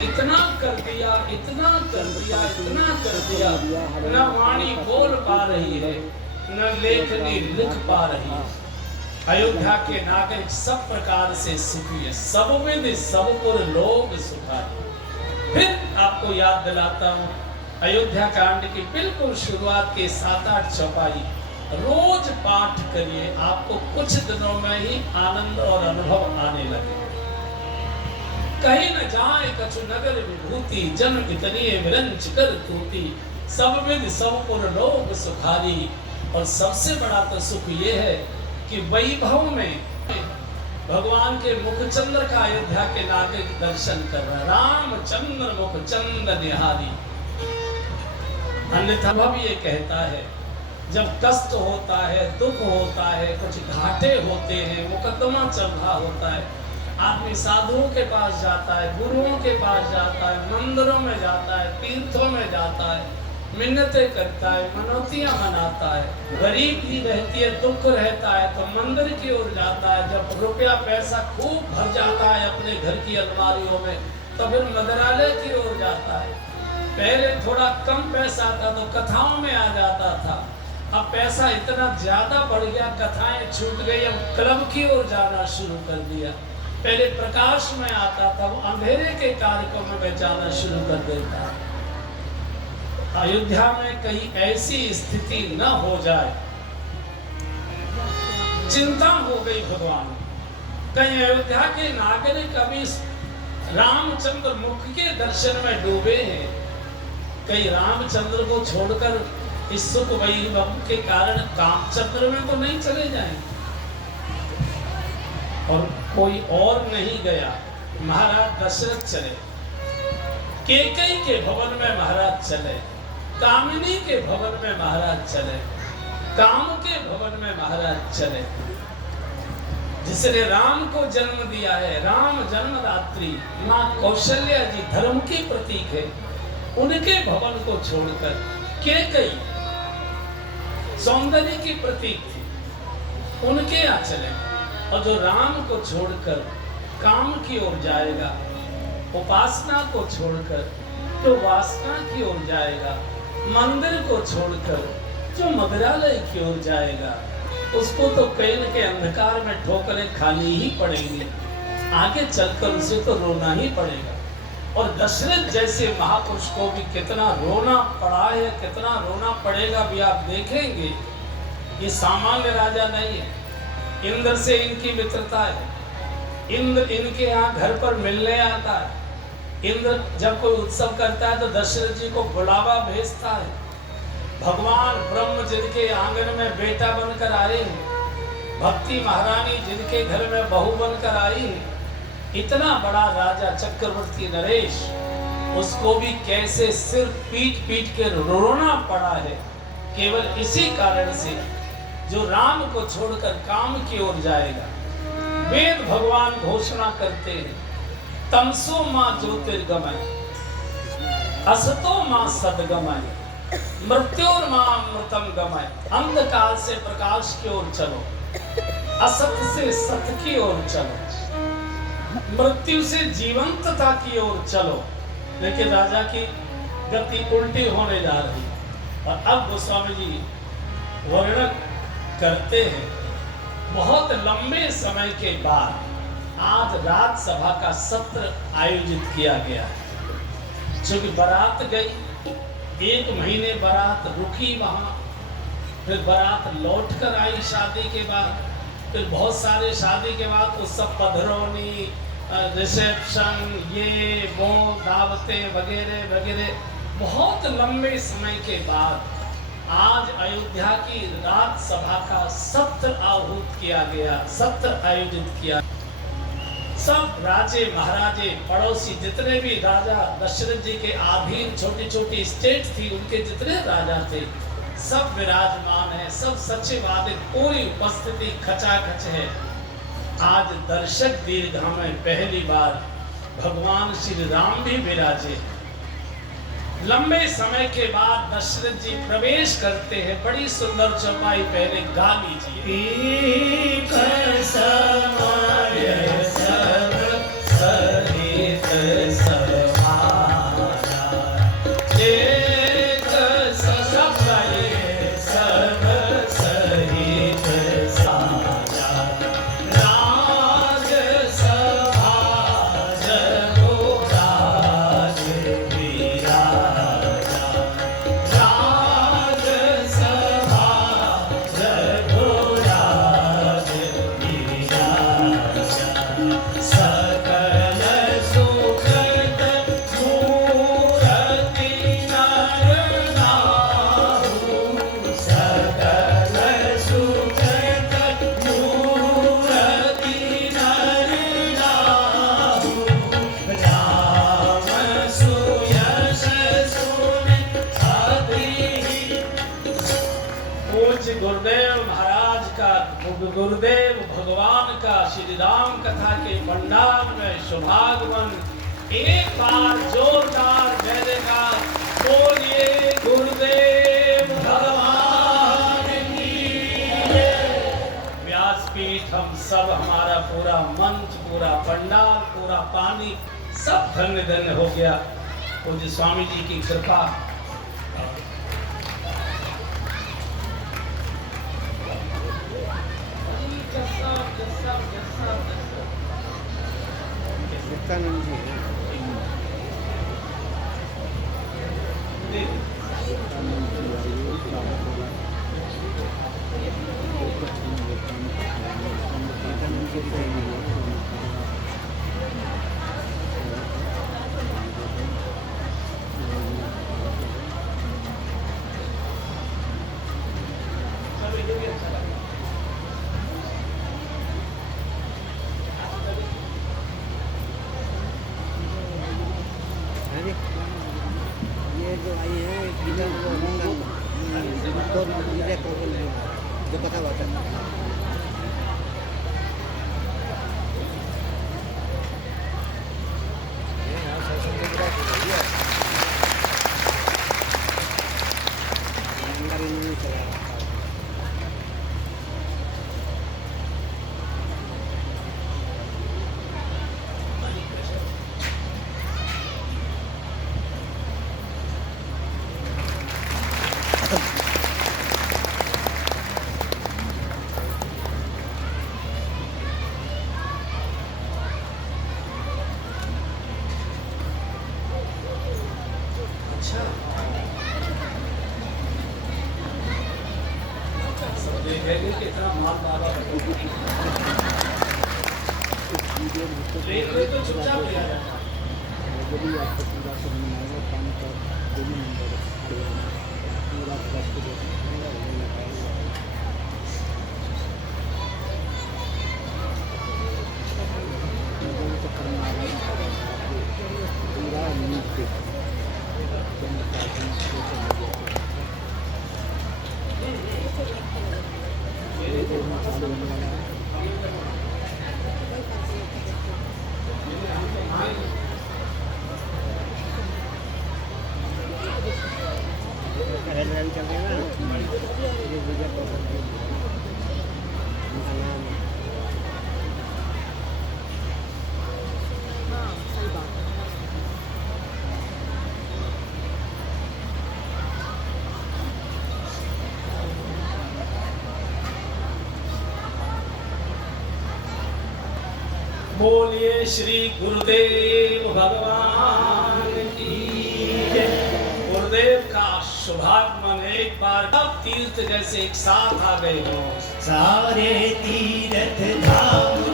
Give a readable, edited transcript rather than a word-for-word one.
इतना कर दिया, इतना कर दिया, इतना कर दिया, न वाणी बोल पा रही है, न लेखनी लिख पा रही है। अयोध्या के नागरिक सब प्रकार से सुखी है, सब विधि सब पुर लोग सुखाए। फिर आपको याद दिलाता हूँ अयोध्या कांड की बिल्कुल शुरुआत के 7-8 चौपाई रोज पाठ करिए, आपको कुछ दिनों में ही आनंद और अनुभव आने लगे। कहीं न जाए कछु नगर विभूति, जन्म इतनी विरंच कर तूती, सब विधि सब पुर लोग सुखारी। और सबसे बड़ा तो सुख ये है कि वैभव में भगवान के मुखचंद्र का अयोध्या के नागरिक दर्शन कर रहा, रामचंद्र मुखचंद्र निहारी। अन्यथा भी ये कहता है जब कष्ट होता है, दुख होता है, कुछ घाटे होते हैं, मुकदमा चल रहा होता है, आदमी साधुओं के पास जाता है, गुरुओं के पास जाता है, मंदिरों में जाता है, तीर्थों में जाता है, मिन्नतें करता है, मनौतियां मनाता है। गरीब ही रहती है, दुख रहता है तो मंदिर की ओर जाता है। जब रुपया पैसा खूब भर जाता है अपने घर की अलमारियों में तो फिर मंदिरालय की ओर जाता है। पहले थोड़ा कम पैसा था तो कथाओं में आ जाता था, अब पैसा इतना ज्यादा बढ़ गया, कथाएं छूट गई, अब क्लब की ओर जाना शुरू कर दिया। पहले प्रकाश में आता था, वो अंधेरे के कार्यक्रम में जाना शुरू कर देता है। अयोध्या में कहीं ऐसी स्थिति न हो जाए, चिंता हो गई भगवान। कहीं अयोध्या के नागरिक अभी रामचंद्र मुख के दर्शन में डूबे हैं, कहीं रामचंद्र को छोड़कर इस सुख वैभव के कारण कामचक्र में तो नहीं चले जाएंगे। और कोई और नहीं गया, महाराज दशरथ चले, केकई के भवन में महाराज चले, कामिनी के भवन में महाराज चले, काम के भवन में महाराज चले। जिसने राम को जन्म दिया है, राम जन्मदात्री मां कौशल्या जी धर्म की प्रतीक है, उनके भवन को छोड़कर केकई सौंदर्य की प्रतीक थी, उनके यहाँ चले। और जो राम को छोड़कर काम की ओर जाएगा, उपासना को छोड़कर जो वासना की ओर जाएगा, मंदिर को छोड़कर जो मंदिरालय की ओर जाएगा, उसको तो कैन के अंधकार में ठोकरें खानी ही पड़ेंगी, आगे चलकर उसे तो रोना ही पड़ेगा। और दशरथ जैसे महापुरुष को भी कितना रोना पड़ा है, कितना रोना पड़ेगा भी आप देखेंगे। ये सामान्य राजा नहीं है, इंद्र से इनकी मित्रता है, इंद्र इनके यहाँ घर पर मिलने आता है। इंद्र जब कोई उत्सव करता है तो दशरथ जी को बुलावा भेजता है। भगवान ब्रह्म जिनके आंगन में बेटा बनकर आए हैं, भक्ति महारानी जिनके घर में बहू बनकर आई है, इतना बड़ा राजा चक्रवर्ती नरेश, उसको भी कैसे सिर पीट पीट के रोना पड़ा है, केवल इसी कारण से जो राम को छोड़कर काम की ओर जाएगा। वेद भगवान घोषणा करते हैं, तमसो मां ज्योतिर्गमय, असतो मां सद्गमय, मृत्योर मां अमृतम गमय। अंधकार से प्रकाश की ओर चलो, असत से सत की ओर चलो, मृत्यु से जीवंतता की ओर चलो। लेकिन राजा की गति उल्टी होने जा रही। और अब गोस्वामी जी वर्णन करते हैं, बहुत लंबे समय के बाद आज राज्यसभा का सत्र आयोजित किया गया है। चूंकि बारात गई, 1 महीने बारात रुकी वहां, फिर बारात लौट कर आई शादी के बाद, फिर बहुत सारे शादी के बाद तो सब पधरौनी, रिसेप्शन, ये वो दावतें वगैरह वगैरह, बहुत लंबे समय के बाद आज अयोध्या की राज्यसभा का सत्र आहूत किया गया, सत्र आयोजित किया। सब राजे महाराजे, पड़ोसी जितने भी राजा दशरथ जी के अधीन छोटी छोटी स्टेट थी, उनके जितने राजा थे सब विराजमान है, सब सचिवादित, पूरी उपस्थिति खचाखच है। आज दर्शक दीर्घा में पहली बार भगवान श्री राम भी विराजे। लंबे समय के बाद दशरथ जी प्रवेश करते हैं। बड़ी सुंदर चौपाई पहले गा लीजिए। सहित सभा गुरुदेव भगवान का श्री राम कथा के पंडाल में सौभाग्यवन एक बार जोरदार जय जयकार बोलिए गुरुदेव भगवान की जय। व्यासपीठ हम सब, हमारा पूरा मंच, पूरा पंडाल, पूरा पानी सब धन्य धन्य हो गया। पूज्य स्वामी जी की कृपा। ये जो आई है इधर जो कथा बात है देखेंगे कितना माल डाला है। तो चुपचाप लिया जाता है। बोलिए श्री गुरुदेव भगवान की जय। गुरुदेव का सौभाग्यवन एक बार सब तीर्थ जैसे एक साथ आ गए हो। सारे तीर्थ धाम